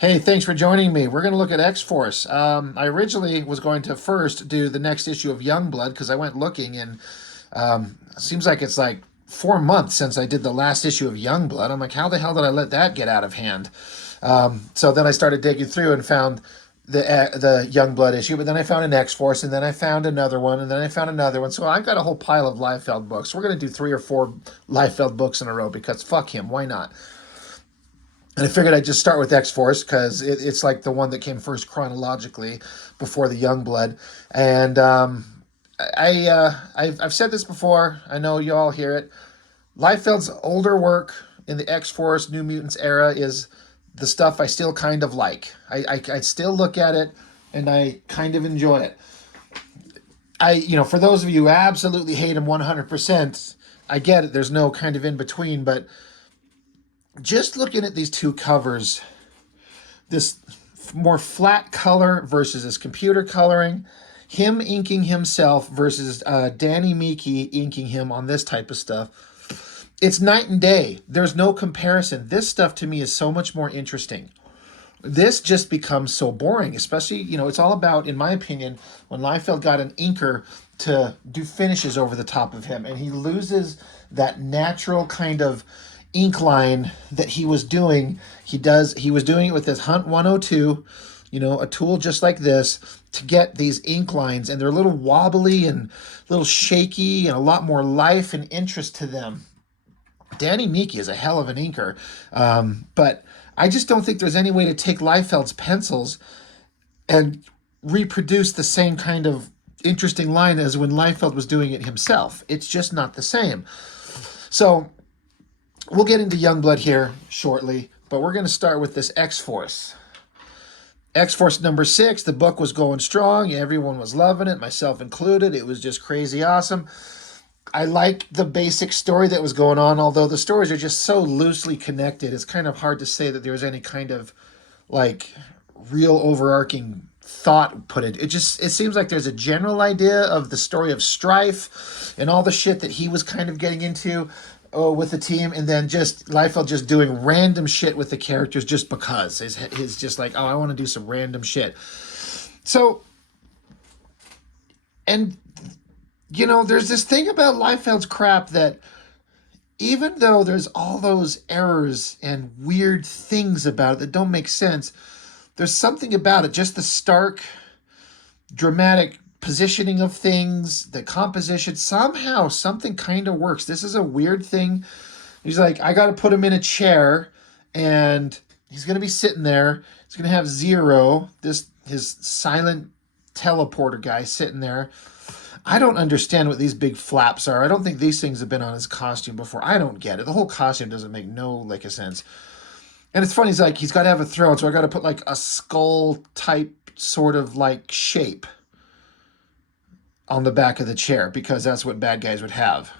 Hey, thanks for joining me. We're going to look at X-Force. I originally was going to first do the next issue of Youngblood because I went looking and it seems like it's like 4 months since I did the last issue of Youngblood. I'm like, how the hell did I let that get out of hand? So then I started digging through and found the Youngblood issue, but then I found an X-Force, and then I found another one, and then I found another one. So I've got a whole pile of Liefeld books. We're going to do 3 or 4 Liefeld books in a row because fuck him, why not? And I figured I'd just start with X-Force because it's like the one that came first chronologically before the Youngblood. And I've said this before. I know you all hear it. Liefeld's older work in the X-Force, New Mutants era is the stuff I still kind of like. I still look at it and I kind of enjoy it. For those of you who absolutely hate him 100%, I get it. There's no kind of in between, but just looking at these two covers, this more flat color versus his computer coloring, him inking himself versus Danny Miki inking him on this type of stuff, it's night and day. There's no comparison. This stuff to me is so much more interesting. This just becomes so boring, especially, it's all about, in my opinion, when Liefeld got an inker to do finishes over the top of him and he loses that natural kind of ink line that he was doing. He was doing it with this Hunt 102, a tool just like this to get these ink lines, and they're a little wobbly and a little shaky and a lot more life and interest to them. Danny Miki is a hell of an inker, but I just don't think there's any way to take Liefeld's pencils and reproduce the same kind of interesting line as when Liefeld was doing it himself. It's just not the same. So we'll get into Youngblood here shortly, but we're going to start with this X-Force. X-Force number 6, the book was going strong. Everyone was loving it, myself included. It was just crazy awesome. I like the basic story that was going on, although the stories are just so loosely connected. It's kind of hard to say that there was any kind of like real overarching thought put it. It seems like there's a general idea of the story of Strife and all the shit that he was kind of getting into with the team, and then just Liefeld just doing random shit with the characters just because. His just like, oh, I want to do some random shit. So, and there's this thing about Liefeld's crap that even though there's all those errors and weird things about it that don't make sense, there's something about it, just the stark, dramatic positioning of things, the composition, somehow something kind of works. This is a weird thing. He's like, I got to put him in a chair, and he's going to be sitting there. He's going to have Zero, his silent teleporter guy, sitting there. I don't understand what these big flaps are. I don't think these things have been on his costume before. I don't get it. The whole costume doesn't make no lick of sense. And it's funny, he's like, he's got to have a throne, so I got to put like a skull type sort of like shape on the back of the chair because that's what bad guys would have.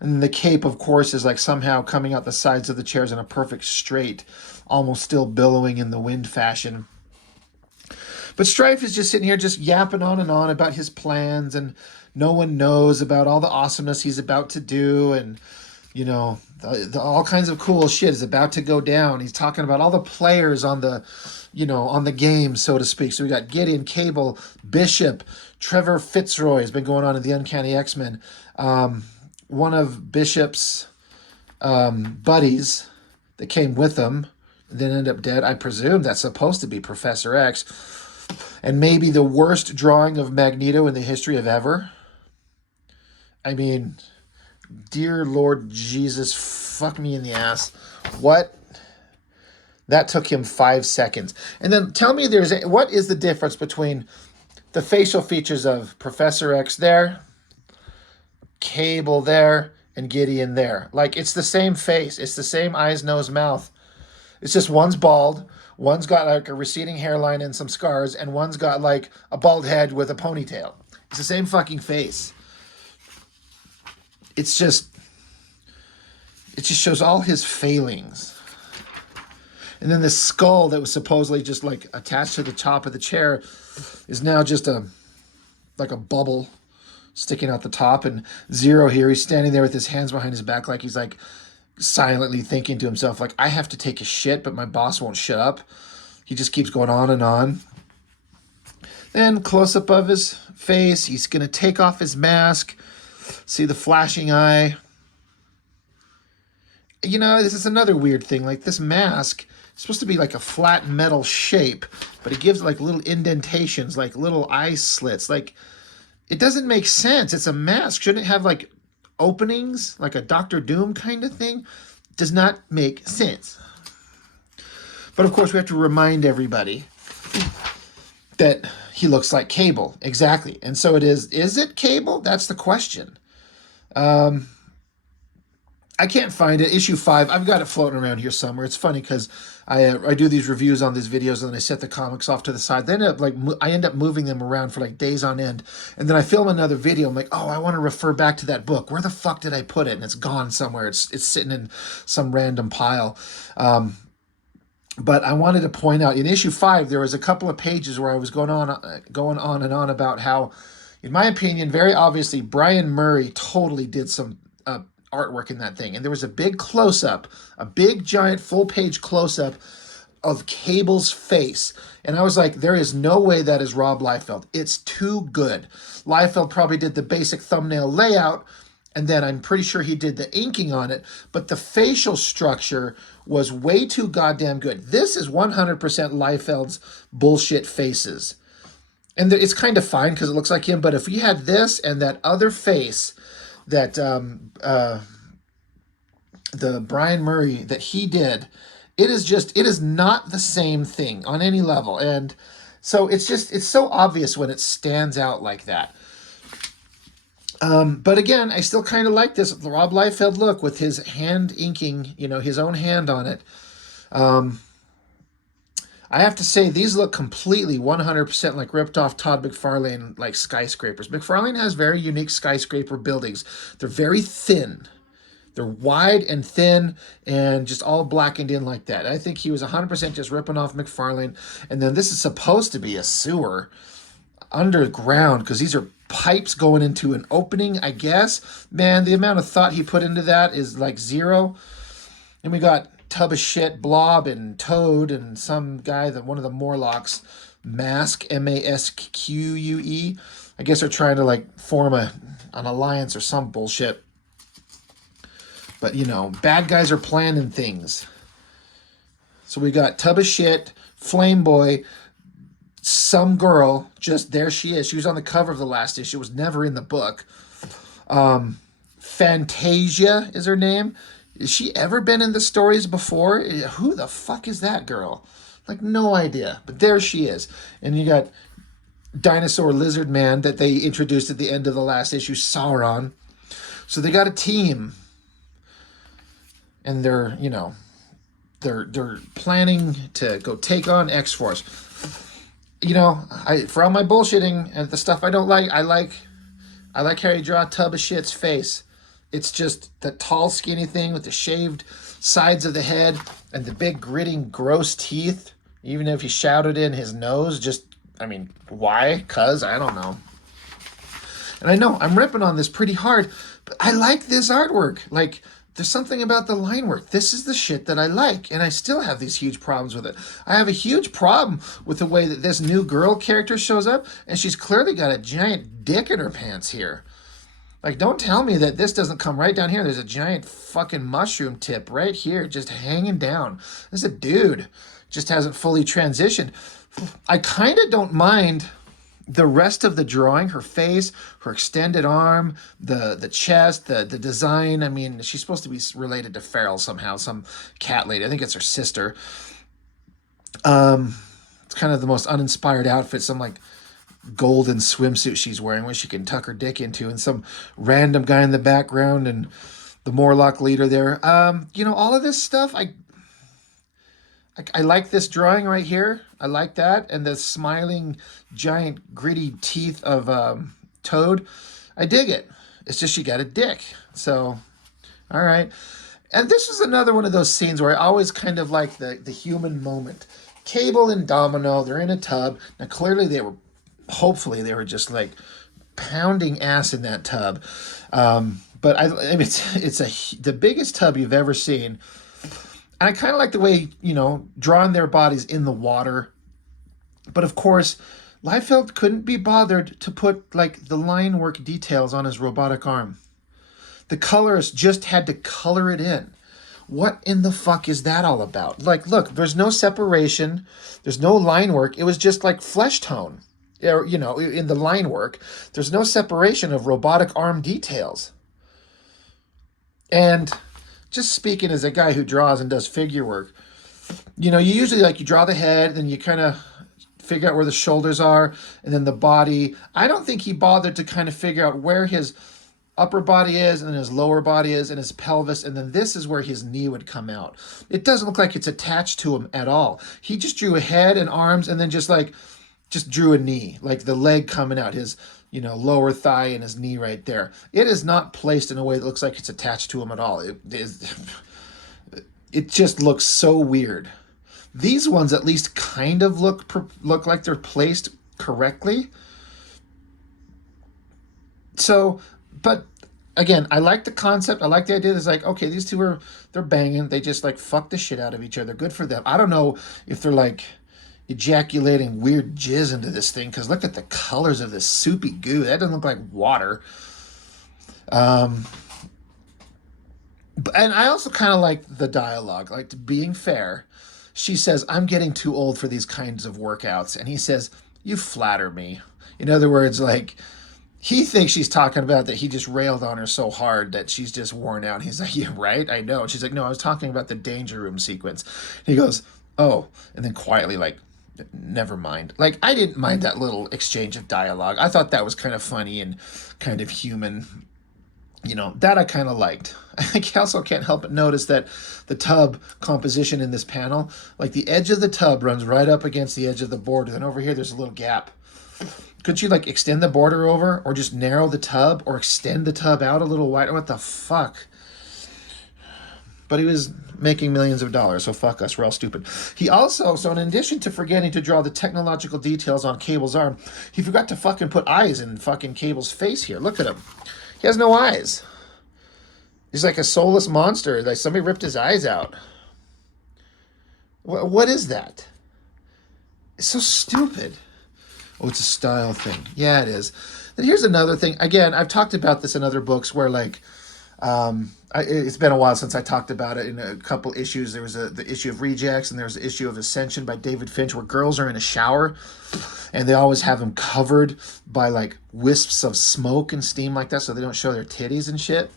And the cape, of course, is like somehow coming out the sides of the chairs in a perfect straight, almost still billowing in the wind fashion. But Strife is just sitting here just yapping on and on about his plans, and no one knows about all the awesomeness he's about to do, and all kinds of cool shit is about to go down. He's talking about all the players on the on the game, so to speak. So we got Gideon, Cable, Bishop, Trevor Fitzroy has been going on in the Uncanny X-Men. One of Bishop's buddies that came with him then ended up dead. I presume that's supposed to be Professor X. And maybe the worst drawing of Magneto in the history of ever. I mean, dear Lord Jesus, fuck me in the ass. What? That took him 5 seconds. And then tell me what is the difference between the facial features of Professor X there, Cable there, and Gideon there? Like, it's the same face. It's the same eyes, nose, mouth. It's just one's bald, one's got like a receding hairline and some scars, and one's got like a bald head with a ponytail. It's the same fucking face. It just shows all his failings. And then the skull that was supposedly just like attached to the top of the chair is now just like a bubble sticking out the top. And Zero here, he's standing there with his hands behind his back like he's like silently thinking to himself, like, I have to take a shit, but my boss won't shut up. He just keeps going on and on. Then close up of his face. He's going to take off his mask. See the flashing eye. You know, this is another weird thing. Like, this mask is supposed to be like a flat metal shape, but it gives like little indentations, like little eye slits. Like, it doesn't make sense. It's a mask. Shouldn't it have like openings, like a Doctor Doom kind of thing? Does not make sense. But of course, we have to remind everybody that he looks like Cable. Exactly. And so it is. Is it Cable? That's the question. I can't find it. Issue 5. I've got it floating around here somewhere. It's funny because I do these reviews on these videos and then I set the comics off to the side. Then I end up moving them around for like days on end. And then I film another video. I'm like, oh, I want to refer back to that book. Where the fuck did I put it? And it's gone somewhere. It's sitting in some random pile. But I wanted to point out in issue 5, there was a couple of pages where I was going on and on about how, in my opinion, very obviously, Brian Murray totally did some artwork in that thing. And there was a big close-up, a big, giant, full-page close-up of Cable's face. And I was like, there is no way that is Rob Liefeld. It's too good. Liefeld probably did the basic thumbnail layout, and then I'm pretty sure he did the inking on it, but the facial structure was way too goddamn good. This is 100% Liefeld's bullshit faces. And it's kind of fine because it looks like him, but if you had this and that other face that the Brian Murray that he did, it is not the same thing on any level. And so it's so obvious when it stands out like that. But again, I still kind of like this Rob Liefeld look with his hand inking, his own hand on it. I have to say, these look completely 100% like ripped off Todd McFarlane, like skyscrapers. McFarlane has very unique skyscraper buildings. They're very thin. They're wide and thin and just all blackened in like that. I think he was 100% just ripping off McFarlane. And then this is supposed to be a sewer underground because these are pipes going into an opening, I guess. Man, the amount of thought he put into that is like zero. And we got Tub of Shit, Blob, and Toad, and some guy, one of the Morlocks, Mask, Masque. I guess they're trying to like form an alliance or some bullshit. But, bad guys are planning things. So we got Tub of Shit, Flame Boy, some girl, just there she is. She was on the cover of the last issue. Was never in the book. Fantasia is her name. Has she ever been in the stories before? Who the fuck is that girl? Like, no idea. But there she is. And you got Dinosaur Lizard Man that they introduced at the end of the last issue, Sauron. So they got a team. And they're planning to go take on Xforce. For all my bullshitting and the stuff I don't like, I like how you draw Tub of Shit's face. It's just the tall, skinny thing with the shaved sides of the head and the big, gritting, gross teeth. Even if he shouted in his nose, why? 'Cause I don't know. And I know I'm ripping on this pretty hard, but I like this artwork. Like, there's something about the line work. This is the shit that I like, and I still have these huge problems with it. I have a huge problem with the way that this new girl character shows up, and she's clearly got a giant dick in her pants here. Like, don't tell me that this doesn't come right down here. There's a giant fucking mushroom tip right here just hanging down. This is a dude. Just hasn't fully transitioned. I kind of don't mind the rest of the drawing, her face, her extended arm, the chest, the design. I mean, she's supposed to be related to Farrell somehow, some cat lady. I think it's her sister. It's kind of the most uninspired outfit, some like golden swimsuit she's wearing, which she can tuck her dick into, and some random guy in the background, and the Morlock leader there. All of this stuff, I like this drawing right here. I like that. And the smiling, giant, gritty teeth of Toad. I dig it. It's just she got a dick. So, all right. And this is another one of those scenes where I always kind of like the human moment. Cable and Domino, they're in a tub. Now, clearly hopefully they were just like pounding ass in that tub. But it's the biggest tub you've ever seen. I kind of like the way, drawing their bodies in the water. But of course, Liefeld couldn't be bothered to put like the line work details on his robotic arm. The colorist just had to color it in. What in the fuck is that all about? Like, look, there's no separation, there's no line work. It was just like flesh tone. Or, in the line work, there's no separation of robotic arm details. And just speaking as a guy who draws and does figure work, you usually like you draw the head, then you kind of figure out where the shoulders are, and then the body. I don't think he bothered to kind of figure out where his upper body is, and then his lower body is, and his pelvis, and then this is where his knee would come out. It doesn't look like it's attached to him at all. He just drew a head and arms, and then just drew a knee, like the leg coming out, his lower thigh and his knee right there. It is not placed in a way that looks like it's attached to him at all. It just looks so weird. These ones at least kind of look like they're placed correctly. So, but again, I like the concept. I like the idea. It's like, okay, these two they're banging. They just like fuck the shit out of each other. Good for them. I don't know if they're like ejaculating weird jizz into this thing, because look at the colors of this soupy goo. That doesn't look like water. And I also kind of like the dialogue. Like, to being fair, she says, I'm getting too old for these kinds of workouts. And he says, you flatter me. In other words, like, he thinks she's talking about that he just railed on her so hard that she's just worn out. He's like, yeah, right? I know. And she's like, no, I was talking about the danger room sequence. And he goes, oh. And then quietly, like, never mind. Like, I didn't mind that little exchange of dialogue. I thought that was kind of funny and kind of human. That I kind of liked. I also can't help but notice that the tub composition in this panel, like the edge of the tub runs right up against the edge of the border. Then over here, there's a little gap. Could you like extend the border over, or just narrow the tub, or extend the tub out a little wider? What the fuck? But he was making millions of dollars, so fuck us, we're all stupid. He also, so in addition to forgetting to draw the technological details on Cable's arm, he forgot to fucking put eyes in fucking Cable's face here. Look at him. He has no eyes. He's like a soulless monster. Like somebody ripped his eyes out. What is that? It's so stupid. Oh, it's a style thing. Yeah, it is. And here's another thing. Again, I've talked about this in other books where, like, it's been a while since I talked about it in a couple issues. There was the issue of Rejects, and there was the issue of Ascension by David Finch, where girls are in a shower, and they always have them covered by, like, wisps of smoke and steam like that, so they don't show their titties and shit.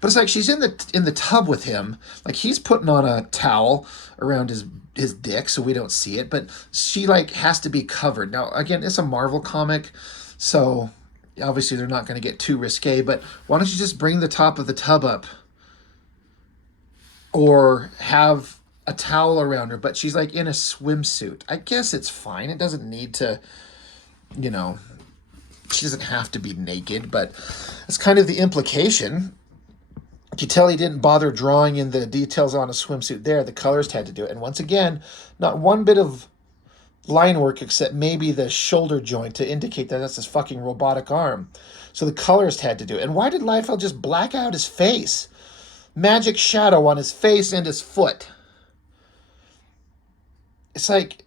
But it's like she's in the tub with him, like he's putting on a towel around his dick so we don't see it, but she like has to be covered. Now again, it's a Marvel comic, so obviously they're not going to get too risque, but why don't you just bring the top of the tub up, or have a towel around her, but she's like in a swimsuit. I guess it's fine. It doesn't need to, she doesn't have to be naked, but it's kind of the implication. You tell he didn't bother drawing in the details on a swimsuit there. The colorist had to do it. And once again, not one bit of line work except maybe the shoulder joint to indicate that that's his fucking robotic arm. So the colorist had to do it. And why did Liefeld just black out his face? Magic shadow on his face and his foot. It's like,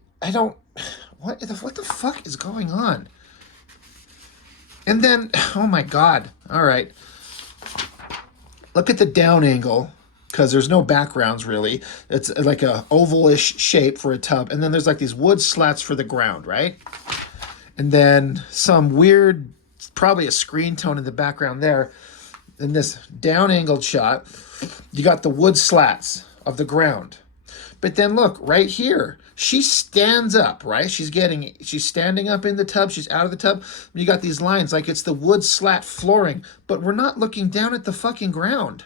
what the fuck is going on? And then, oh my God. All right. Look at the down angle, because there's no backgrounds really. It's like a ovalish shape for a tub. And then there's like these wood slats for the ground, right? And then some weird, probably a screen tone in the background there. In this down angled shot, you got the wood slats of the ground. But then look, right here, she stands up, right? She's standing up in the tub. She's out of the tub. You got these lines like it's the wood slat flooring, but we're not looking down at the fucking ground.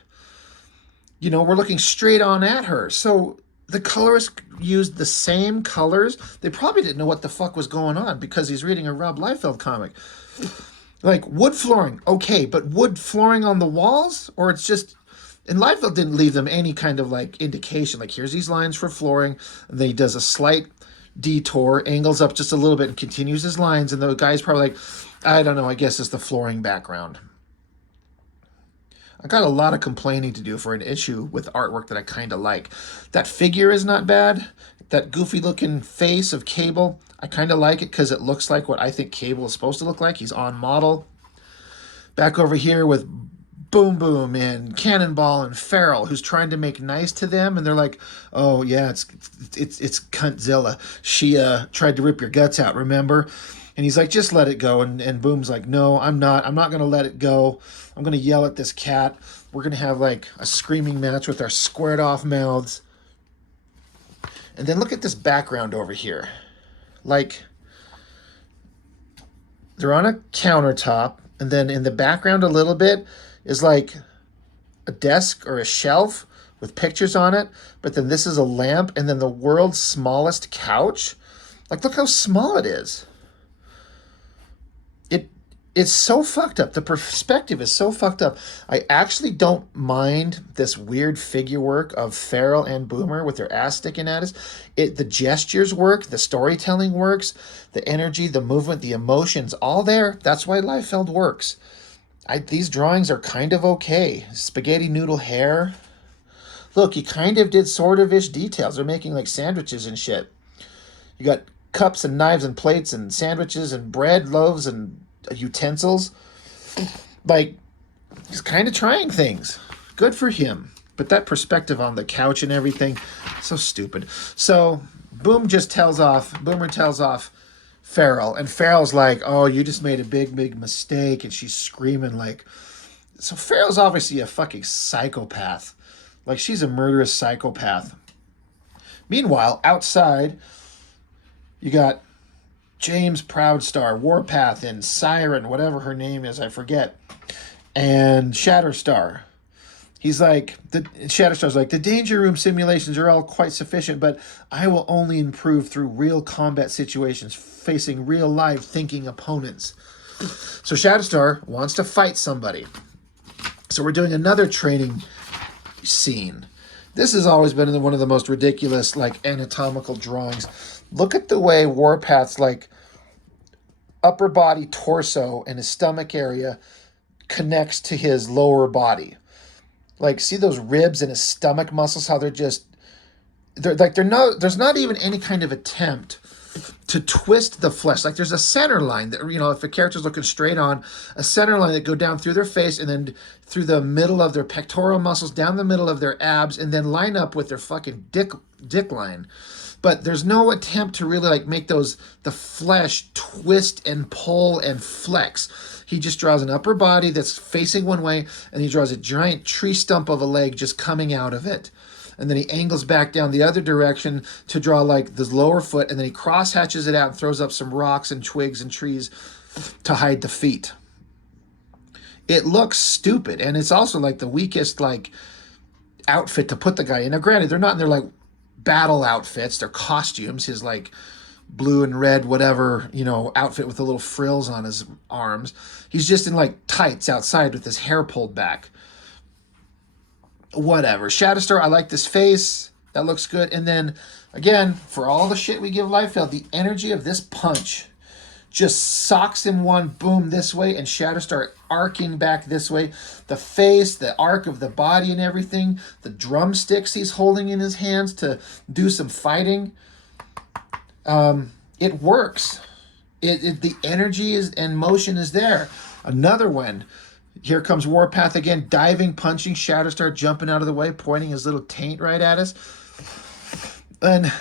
We're looking straight on at her. So the colorist used the same colors. They probably didn't know what the fuck was going on because he's reading a Rob Liefeld comic. Like wood flooring, okay, but wood flooring on the walls? Or it's just... And Liefeld didn't leave them any kind of like indication. Like, here's these lines for flooring. And then he does a slight detour, angles up just a little bit, and continues his lines. And the guy's probably like, I don't know, I guess it's the flooring background. I got a lot of complaining to do for an issue with artwork that I kind of like. That figure is not bad. That goofy looking face of Cable, I kind of like it because it looks like what I think Cable is supposed to look like. He's on model. Back over here with Boom Boom and Cannonball and Farrell, who's trying to make nice to them, and they're like, "Oh yeah, it's Cuntzilla. She tried to rip your guts out, remember?" And he's like, "Just let it go." And Boom's like, "No, I'm not. I'm not gonna let it go. I'm gonna yell at this cat. We're gonna have like a screaming match with our squared off mouths." And then look at this background over here. Like, they're on a countertop, and then in the background a little bit is like a desk or a shelf with pictures on it, but then this is a lamp, and then the world's smallest couch. Like, look how small it is. It's so fucked up. The perspective is so fucked up. I actually don't mind this weird figure work of Farrell and Boomer with their ass sticking at us. The gestures work, the storytelling works, the energy, the movement, the emotions, all there. That's why Liefeld works. These drawings are kind of okay. Spaghetti noodle hair. Look, he kind of did sort of-ish details. They're making like sandwiches and shit. You got cups and knives and plates and sandwiches and bread, loaves and utensils. Like, he's kind of trying things. Good for him. But that perspective on the couch and everything, so stupid. So Boomer tells off Farrell, and Farrell's like, "Oh, you just made a big mistake," and she's screaming like, so Farrell's obviously a fucking psychopath. Like, she's a murderous psychopath. Meanwhile, outside, you got James Proudstar, Warpath, and Siren, whatever her name is, I forget, and Shatterstar. He's like, Shatterstar's like, "The danger room simulations are all quite sufficient, but I will only improve through real combat situations, facing real live thinking opponents." So Shatterstar wants to fight somebody. So we're doing another training scene. This has always been one of the most ridiculous, like, anatomical drawings. Look at the way Warpath's, like, upper body torso and his stomach area connects to his lower body. Like, see those ribs and his stomach muscles, how there's not even any kind of attempt to twist the flesh. Like, there's a center line that, if a character's looking straight on, a center line that go down through their face and then through the middle of their pectoral muscles, down the middle of their abs, and then line up with their fucking dick line. But there's no attempt to really, like, make the flesh twist and pull and flex. He just draws an upper body that's facing one way, and he draws a giant tree stump of a leg just coming out of it. And then he angles back down the other direction to draw, like, this lower foot, and then he cross hatches it out and throws up some rocks and twigs and trees to hide the feet. It looks stupid, and it's also, like, the weakest, like, outfit to put the guy in. Now, granted, they're not in their, like, battle outfits. They're costumes. His, like, blue and red whatever, outfit with the little frills on his arms. He's just in, like, tights outside with his hair pulled back. Whatever. Shatterstar, I like this face. That looks good. And then, again, for all the shit we give Liefeld, the energy of this punch just socks him one, boom, this way, and Shatterstar arcing back this way. The face, the arc of the body and everything, the drumsticks he's holding in his hands to do some fighting. It works. The energy and motion is there. Another one. Here comes Warpath again, diving, punching, Shatterstar jumping out of the way, pointing his little taint right at us. And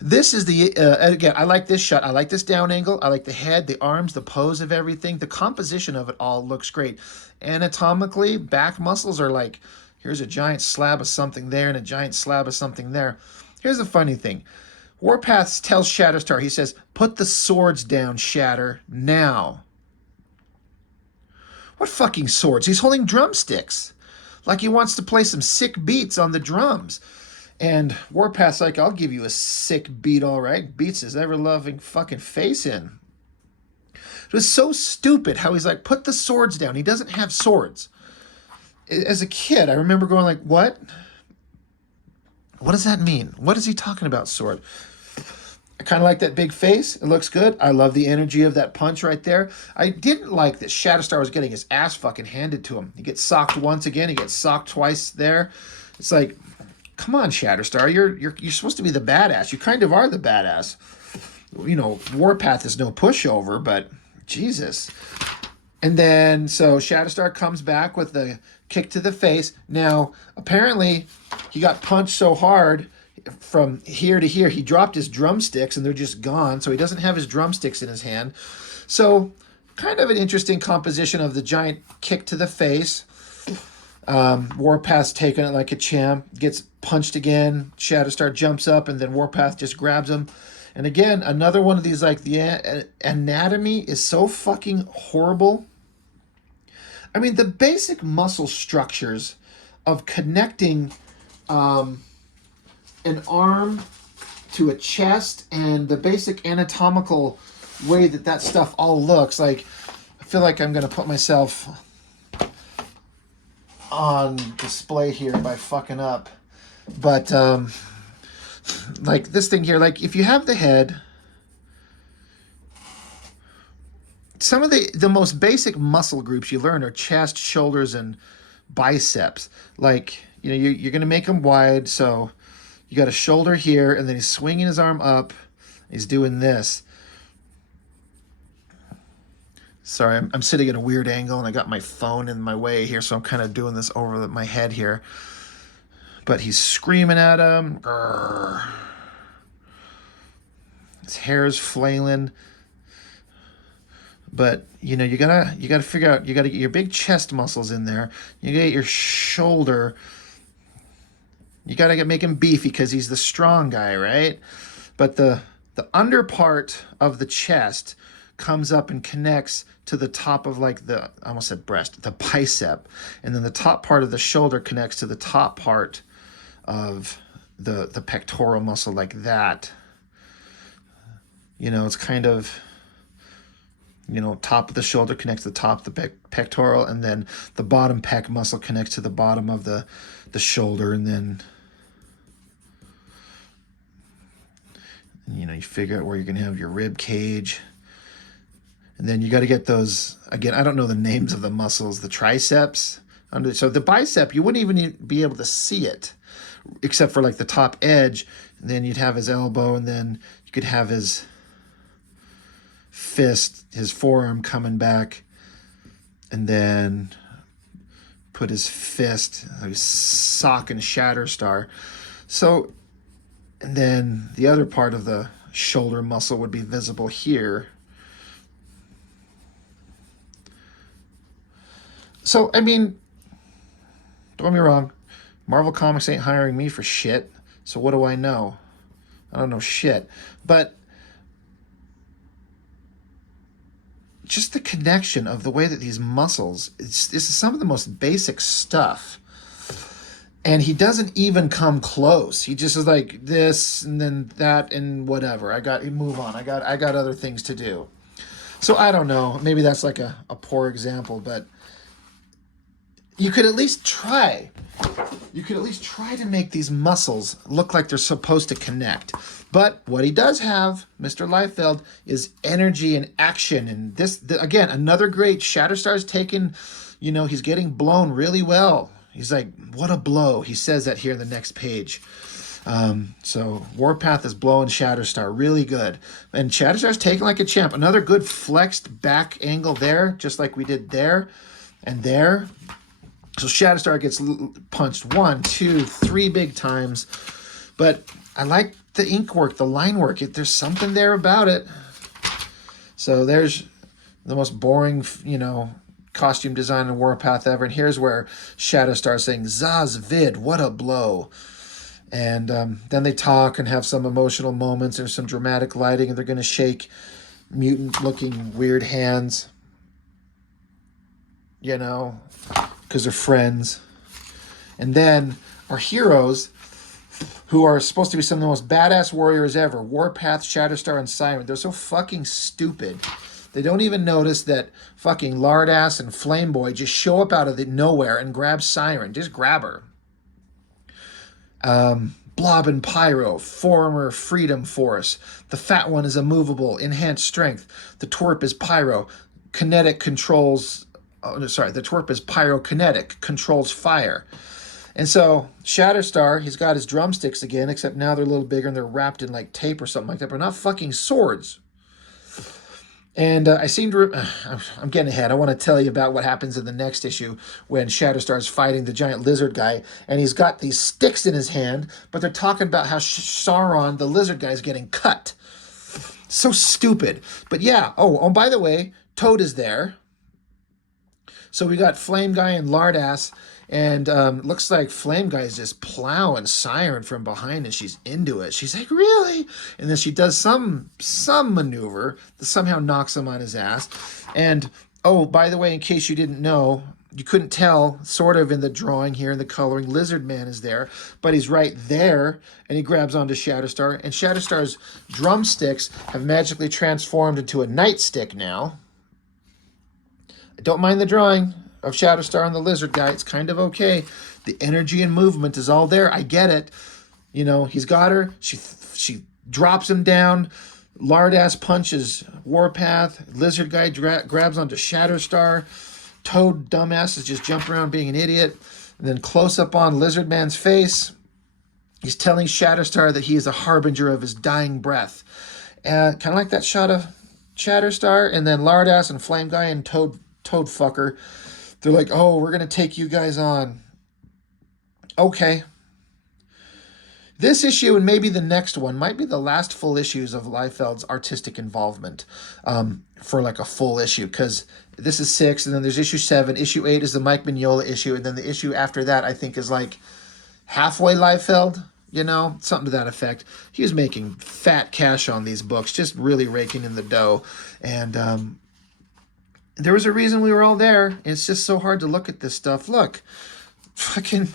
this is again, I like this shot. I like this down angle. I like the head, the arms, the pose of everything. The composition of it all looks great. Anatomically, back muscles are like, here's a giant slab of something there and a giant slab of something there. Here's the funny thing. Warpath tells Shatterstar, he says, "Put the swords down, Shatter, now." What fucking swords? He's holding drumsticks. Like he wants to play some sick beats on the drums. And Warpath's like, "I'll give you a sick beat, all right." Beats his ever-loving fucking face in. It was so stupid how he's like, "Put the swords down." He doesn't have swords. As a kid, I remember going like, what? What does that mean? What is he talking about, sword? I kind of like that big face. It looks good. I love the energy of that punch right there. I didn't like that Shatterstar was getting his ass fucking handed to him. He gets socked once again. He gets socked twice there. It's like, come on, Shatterstar. You're supposed to be the badass. You kind of are the badass. You know, Warpath is no pushover, but Jesus. And then, so Shatterstar comes back with the kick to the face. Now, apparently, he got punched so hard from here to here, he dropped his drumsticks and they're just gone. So he doesn't have his drumsticks in his hand. So, kind of an interesting composition of the giant kick to the face. Warpath's taking it like a champ, gets punched again. Shatterstar jumps up and then Warpath just grabs him. And again, another one of these, like, the anatomy is so fucking horrible. I mean, the basic muscle structures of connecting an arm to a chest and the basic anatomical way that that stuff all looks like. I feel like I'm going to put myself on display here by fucking up. But, like this thing here, like if you have the head, some of the most basic muscle groups you learn are chest, shoulders, and biceps. Like, you know, you're going to make them wide. So you got a shoulder here, and then he's swinging his arm up. He's doing this. Sorry, I'm sitting at a weird angle, and I got my phone in my way here, so I'm kind of doing this over my head here. But he's screaming at him. Grrr. His hair is flailing. But, you know, you gotta figure out, you gotta get your big chest muscles in there. You gotta get your shoulder. You gotta make him beefy because he's the strong guy, right? But the under part of the chest comes up and connects to the top of, like, I almost said breast, the bicep. And then the top part of the shoulder connects to the top part of the pectoral muscle, like that. You know, it's kind of, you know, top of the shoulder connects to the top of the pectoral, and then the bottom pec muscle connects to the bottom of the shoulder, and then, you know, you figure out where you're going to have your rib cage. And then you got to get those, again, I don't know the names of the muscles, the triceps. So the bicep, you wouldn't even be able to see it, except for like the top edge. And then you'd have his elbow, and then you could have his fist, his forearm coming back, and then put his fist, like socking Shatterstar. So, and then the other part of the shoulder muscle would be visible here. So, I mean, don't get me wrong, Marvel Comics ain't hiring me for shit, so what do I know? I don't know shit. But just the connection of the way that these muscles, this is some of the most basic stuff. And he doesn't even come close. He just is like this and then that and whatever. Move on. I got other things to do. So I don't know. Maybe that's like a poor example, but you could at least try. You could at least try to make these muscles look like they're supposed to connect. But what he does have, Mr. Liefeld, is energy and action. And this, again, another great Shatterstar's taken, you know, he's getting blown really well. He's like, what a blow. He says that here in the next page. So Warpath is blowing Shatterstar really good. And Shatterstar's taken like a champ. Another good flexed back angle there, just like we did there and there. So Shatterstar gets punched 1, 2, 3 big times. But I like the ink work, the line work. There's something there about it. So there's the most boring, you know, costume design in Warpath ever. And here's where Shatterstar's saying, Zaz vid, what a blow. And then they talk and have some emotional moments. There's some dramatic lighting, and they're going to shake mutant-looking weird hands. You know, because they're friends. And then our heroes, who are supposed to be some of the most badass warriors ever, Warpath, Shatterstar, and Siren, they're so fucking stupid. They don't even notice that fucking Lardass and Flameboy just show up out of the nowhere and grab Siren. Just grab her. Blob and Pyro, former Freedom Force. The fat one is immovable, enhanced strength. The twerp is Pyro, kinetic controls. Oh, no, sorry, the twerp is pyrokinetic, controls fire. And so Shatterstar, he's got his drumsticks again, except now they're a little bigger and they're wrapped in like tape or something like that, but not fucking swords. And I'm getting ahead. I want to tell you about what happens in the next issue when Shatterstar's fighting the giant lizard guy, and he's got these sticks in his hand, but they're talking about how Sauron, the lizard guy, is getting cut. So stupid. But yeah, oh, by the way, Toad is there. So we got Flame Guy and Lardass, and looks like Flame Guy is just plowing Siren from behind, and she's into it. She's like, really? And then she does some maneuver that somehow knocks him on his ass. And, oh, by the way, in case you didn't know, you couldn't tell, sort of in the drawing here, in the coloring, Lizard Man is there, but he's right there, and he grabs onto Shatterstar, and Shatterstar's drumsticks have magically transformed into a nightstick now. I don't mind the drawing of Shatterstar and the lizard guy. It's kind of okay. The energy and movement is all there. I get it. You know, he's got her. She drops him down. Lardass punches Warpath. Lizard guy grabs onto Shatterstar. Toad, dumbass, is just jumping around being an idiot. And then close up on Lizard Man's face. He's telling Shatterstar that he is a harbinger of his dying breath. Kind of like that shot of Shatterstar. And then Lardass and Flame Guy and Toad fucker, they're like, oh, we're going to take you guys on. Okay. This issue and maybe the next one might be the last full issues of Liefeld's artistic involvement for like a full issue, because this is 6, and then there's issue 7. Issue 8 is the Mike Mignola issue, and then the issue after that I think is like halfway Liefeld, you know, something to that effect. He was making fat cash on these books, just really raking in the dough, and there was a reason we were all there. It's just so hard to look at this stuff. Look, fucking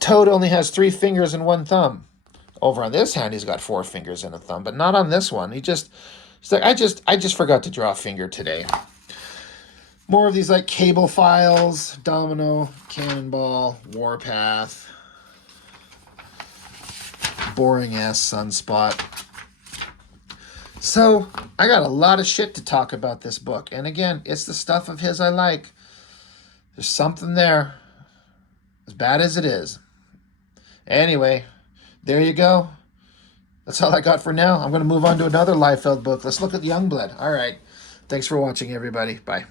Toad only has 3 fingers and 1 thumb. Over on this hand, he's got 4 fingers and a thumb, but not on this one. He's like, I just forgot to draw a finger today. More of these like cable files, Domino, Cannonball, Warpath, boring ass Sunspot. So, I got a lot of shit to talk about this book. And again, it's the stuff of his I like. There's something there. As bad as it is. Anyway, there you go. That's all I got for now. I'm going to move on to another Liefeld book. Let's look at Youngblood. All right. Thanks for watching, everybody. Bye.